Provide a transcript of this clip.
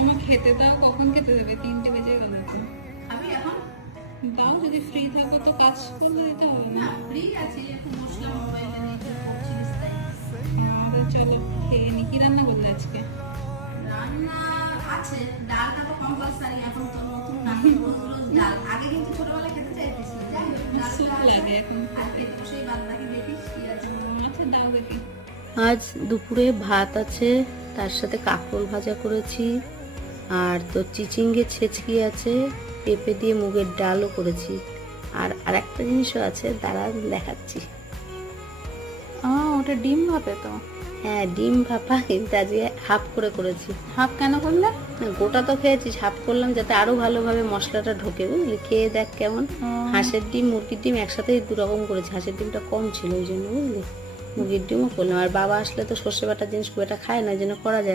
আমার খেতে দাও, কখন খেতে দেবে? 3টে বেজে গেল তো। আমি এখন দাও, যদি ফ্রি থাকো তো কাজ করতে দিতে হবে না? না ফ্রি আছি, এখন বসলাম মোবাইলে নিয়ে কি করছিস তাই। তাহলে চলো খেয়ে নি। কি রান্না করলে আজকে? রান্না আছে, ডালটা তো কম্পালসারি, এখন তো নতুন না, রোজ রোজ ডাল। আগে কিন্তু ছোটবেলায় খেতে চাইতিস না, যাই হোক সুপ ডালটা আছে। লাগে এখন আর খেতে বসেই বাদ বাকি দেখিস কি আছে। আচ্ছা, দাও দেখি। আজ দুপুরে ভাত আছে, তার সাথে কাঁকরোল ভাজা করেছি, আর তো চিচিঙ্গে ছেচকি আছে, পেঁপে দিয়ে মুগের ডালও করেছি, আর আরেকটা জিনিসও আছে, দাঁড়া দেখাচ্ছি। ওটা ডিম ভাপে তো? হ্যাঁ, ডিম ভাপা, কিন্তু আজকে হাফ করে করেছি। হাফ কেন করলে? না, গোটা তো খেয়েছিস, হাফ করলাম যাতে আরো ভালোভাবে মশলাটা ঢোকে, বুঝলি? খেয়ে দেখ কেমন। হাঁসের ডিম মুরগির ডিম একসাথেই দুরকম করেছি, হাঁসের ডিমটা কম ছিল ওই জন্য, বুঝলি? মুরগির ডিমও করলাম, আর বাবা আসলে তো সর্ষে বাটার জিনিস খুব একটা খায় না, ওই জন্য করা যায়।